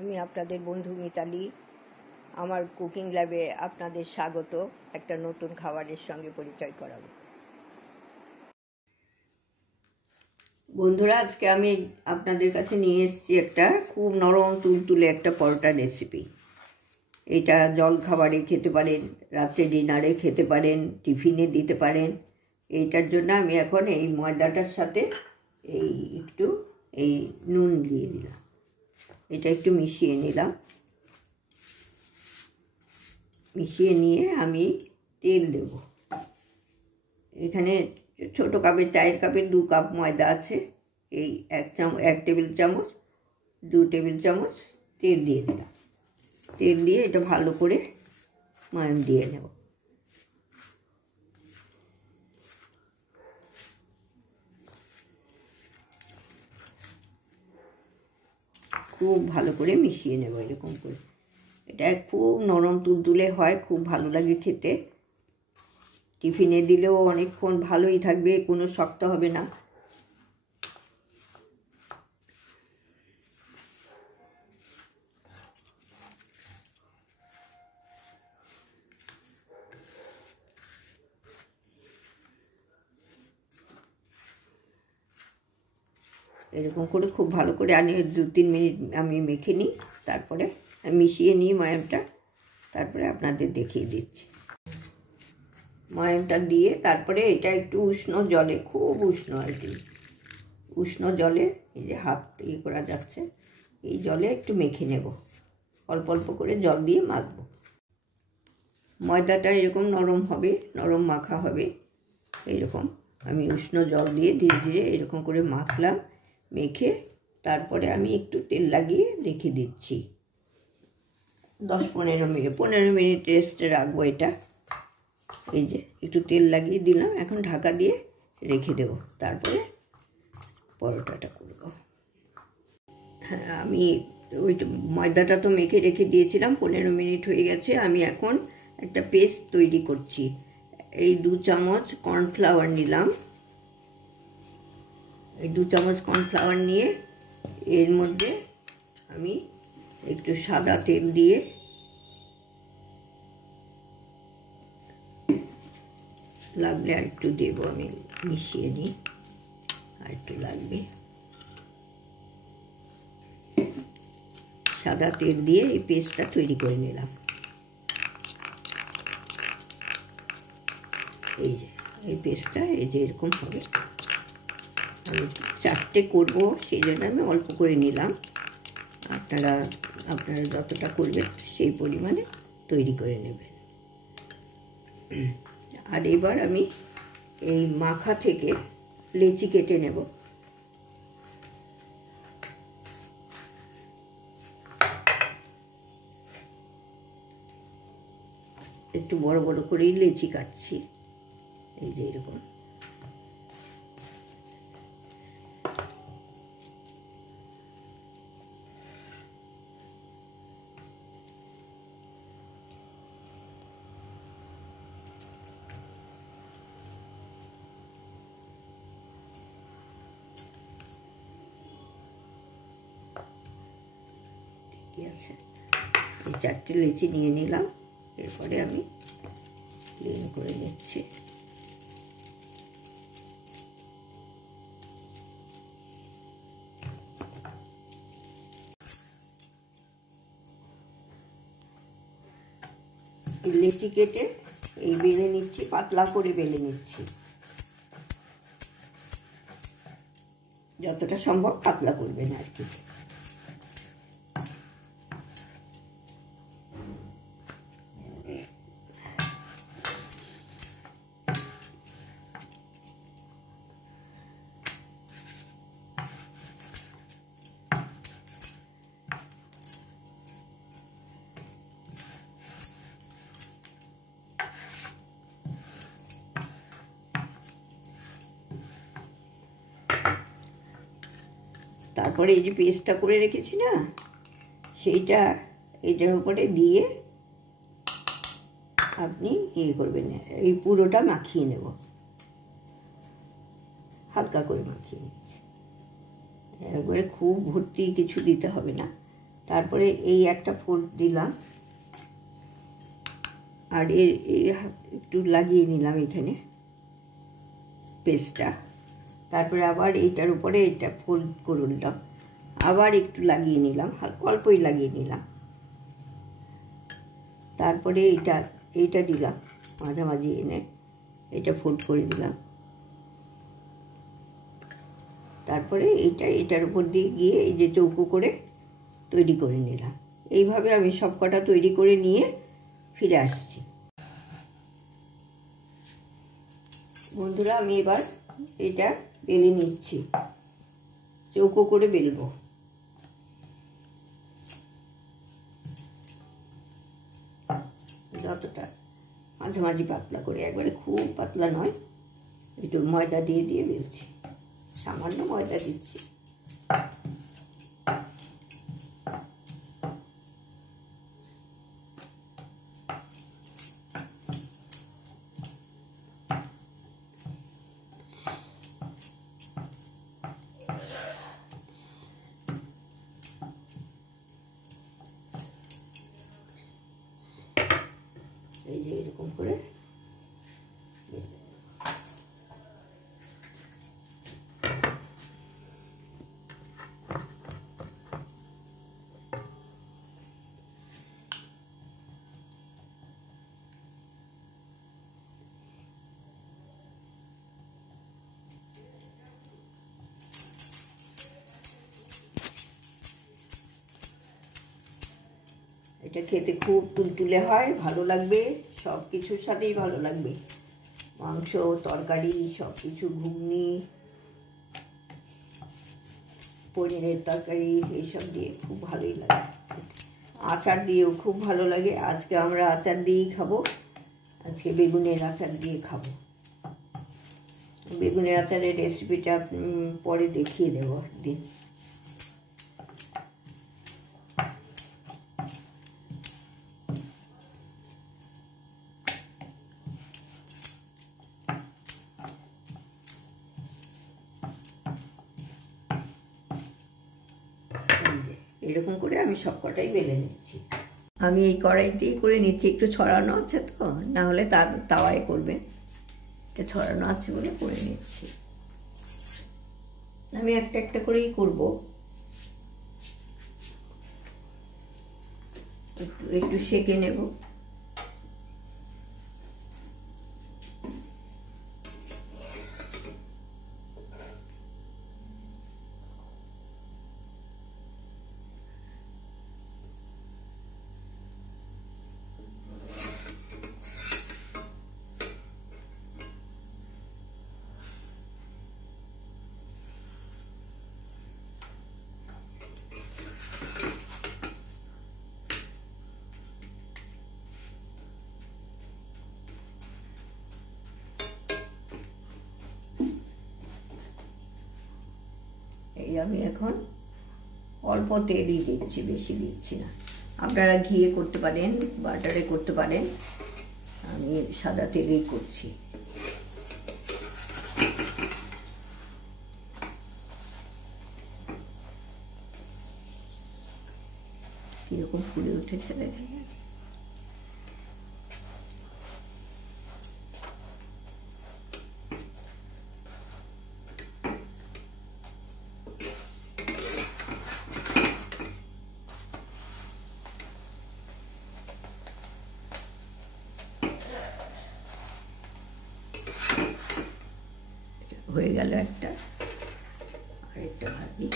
আমি আপনাদের বন্ধু মিতালি। আমার কুকিং ল্যাবে আপনাদের স্বাগত। একটা নতুন খাবারের সঙ্গে পরিচয় করাবো। বন্ধুরা, আজকে আমি আপনাদের কাছে নিয়ে এসেছি একটা খুব নরম তুলতুলে একটা পরোটা রেসিপি। এটা জল খাবারে খেতে পারেন, রাত্রে ডিনারে খেতে পারেন, টিফিনে দিতে পারেন। এইটার জন্য আমি এখন এই ময়দাটার সাথে একটু নুন দিয়ে দিলাম। এটা একটু মিশিয়ে নিলাম। মিশিয়ে নিয়ে আমি তেল দেব। এখানে ছোটো কাপের, চায়ের কাপের 2 কাপ ময়দা আছে। এই 1 টেবিল চামচ 2 টেবিল চামচ তেল দিয়ে দিলাম। তেল দিয়ে এটা ভালো করে ময়াম দিয়ে নেব। খুব ভালো করে মিশিয়ে নেব এরকম করে। এটা খুব নরম তুলতুলে হয়, খুব ভালো লাগে খেতে। টিফিনে দিলেও অনেকক্ষণ ভালোই থাকবে, কোনো শক্ত হবে না। এরকম করে খুব ভালো করে আনি 2-3 মিনিট আমি মেখে নিই, তারপরে মিশিয়ে নিই ময়ামটা, তারপরে আপনাদের দেখিয়ে দিচ্ছি। ময়ামটা দিয়ে তারপরে এটা একটু উষ্ণ জলে, খুব উষ্ণ আর কি, উষ্ণ জলে এই যে হাত করা যাচ্ছে, এই জলে একটু মেখে নেব। অল্প অল্প করে জল দিয়ে মাখবো। ময়দাটা এরকম নরম হবে, নরম মাখা হবে। এইরকম আমি উষ্ণ জল দিয়ে ধীরে ধীরে এরকম করে মাখলাম। মেখে তারপরে আমি একটু তেল লাগিয়ে রেখে দিচ্ছি। 15 মিনিট রেস্টে রাখবো এটা। এই যে একটু তেল লাগিয়ে দিলাম, এখন ঢাকা দিয়ে রেখে দেব, তারপরে পরোটাটা করব। হ্যাঁ, আমি ওইটা ময়দাটা তো মেখে রেখে দিয়েছিলাম, 15 মিনিট হয়ে গেছে। আমি এখন একটা পেস্ট তৈরি করছি। এই 2 চামচ কর্নফ্লাওয়ার নিলাম। এই 2 চামচ কর্নফ্লাওয়ার নিয়ে এর মধ্যে আমি একটু সাদা তেল দিয়ে লাগলে আর একটু দেব, আমি মিশিয়ে নিই, আর একটু লাগবে। সাদা তেল দিয়ে এই পেস্টটা তৈরি করে নিলাম। এই যে এই পেস্টটা এই যে এরকম হবে। আমি 4টে করবো, সেই জন্য আমি অল্প করে নিলাম। আপনারা যতটা করবেন সেই পরিমাণে তৈরি করে নেবেন। আর এবার আমি এই মাখা থেকে লেচি কেটে নেব। একটু বড় বড় করেই লেচি কাটছি, এই যে এরকম। ঠিক আছে, এই 4টে লেচি নিয়ে নিলাম। এরপরে আমি প্লেন করে নিচ্ছি। লেচি কেটে এই বেলে নিচ্ছি, পাতলা করে বেলে নিচ্ছি, যতটা সম্ভব পাতলা করবেন আর কি। তারপরে এই যে পেস্টটা করে রেখেছি না, সেইটা এটার উপরে দিয়ে আপনি করবেন, এই পুরোটা মাখিয়ে নেব। হালকা করে মাখিয়ে নিচ্ছি, একবারে খুব ভর্তি কিছু দিতে হবে না, তারপরে এই একটা ফোল্ড দিলাম, আর এই একটু লাগিয়ে নিলাম এখানে পেস্টটা। তারপরে আবার এইটার উপরে এটা ফোল্ড করে নিলাম, আবার একটু লাগিয়ে নিলাম, অল্পই লাগিয়ে নিলাম। তারপরে এইটা দিলাম মাঝামাঝি এনে এটা ফোল্ড করে দিলাম। তারপরে এটার উপর দিয়ে গিয়ে এই যে চৌকো করে তৈরি করে নিলাম। এইভাবে আমি সব কটা তৈরি করে নিয়ে ফিরে আসছি। বন্ধুরা, আমি এবার এটা বেলে নিচ্ছি, চৌকো করে বেলবো। যতটা মাঝামাঝি পাতলা করে, একবারে খুব পাতলা নয়, একটু ময়দা দিয়ে দিয়ে বেলছি, সামান্য ময়দা দিচ্ছি। এই যে এরকম করে এটা খেতে খুব তুলতুলে হয়, ভালো লাগবে, সব কিছুর সাথেই ভালো লাগবে, মাংস, তরকারি, সব কিছু, ঘুগনি, পনিরের তরকারি, এইসব দিয়ে খুব ভালোই লাগে। আচার দিয়েও খুব ভালো লাগে। আজকে আমরা আচার দিয়েই খাবো, আজকে বেগুনের আচার দিয়ে খাবো। বেগুনের আচারের রেসিপিটা পরে দেখিয়ে দেবো একদিন। এরকম করে আমি সব কটাই বেলে নিচ্ছি। আমি এই কড়াইতেই করে নিচ্ছি, একটু ছড়ানো আছে তো, না হলে তাওয়ায় করবেন, এটা ছড়ানো আছে বলে করে নিচ্ছি। আমি একটা একটা করেই করব, একটু সেঁকে নেব। এই আমি এখন অল্প তেলই দিচ্ছি, বেশি দিচ্ছি না। আপনারা ঘিয়ে করতে পারেন, বাটারে করতে পারেন, আমি সাদা তেলেই করছি। কিরকম ফুলে উঠেছে দেখেন। হয়ে গেল একটা, আরেকটা ভাজি।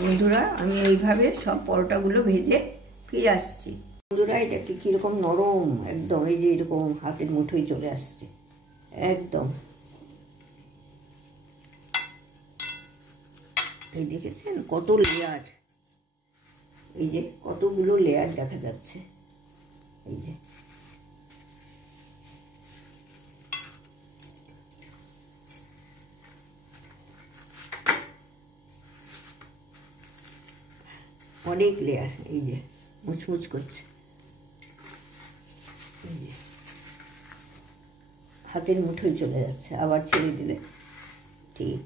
বন্ধুরা আমি এইভাবে সব পরোটাগুলো ভেজে ফিরে আসছি। বন্ধুরা এটা একটু কীরকম নরম, একদম এই যে এরকম হাতের মুঠোয় চলে আসছে একদম। এই দেখেছেন কত লেয়ার, এই যে কতগুলো লেয়ার দেখা যাচ্ছে। এই যে অনেক লেয়ার, এই যে মুচমুচ করছে, এই যে হাতের মুঠোয় চলে যাচ্ছে। আবার ছেড়ে দিলে ঠিক।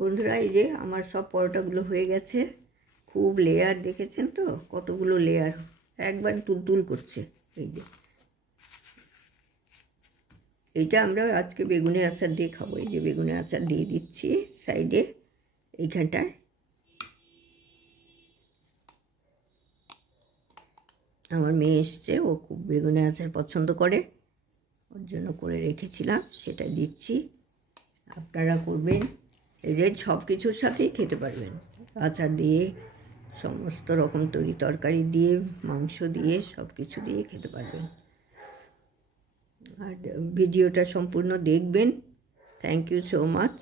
বন্ধুরা এই যে আমার সব পরোটাগুলো হয়ে গেছে। খুব লেয়ার দেখেছেন তো, কতগুলো লেয়ার, একবার তুলতুল করছে। এই যে এইটা আমরা আজকে বেগুনের আচার দিয়ে খাবো। এই যে বেগুনের আচার দিয়ে দিচ্ছি সাইডে এইখানটায়। আমার মেয়ে এসছে, ও খুব বেগুনের আচার পছন্দ করে, ওর জন্য করে রেখেছিলাম, সেটা দিচ্ছি। আপনারা করবেন, এই যে সব কিছুর সাথেই খেতে পারবেন, আচার দিয়ে, সমস্ত রকম তরি তরকারি দিয়ে, মাংস দিয়ে, সব কিছু দিয়ে খেতে পারবেন। আর ভিডিওটা সম্পূর্ণ দেখবেন। Thank you so much.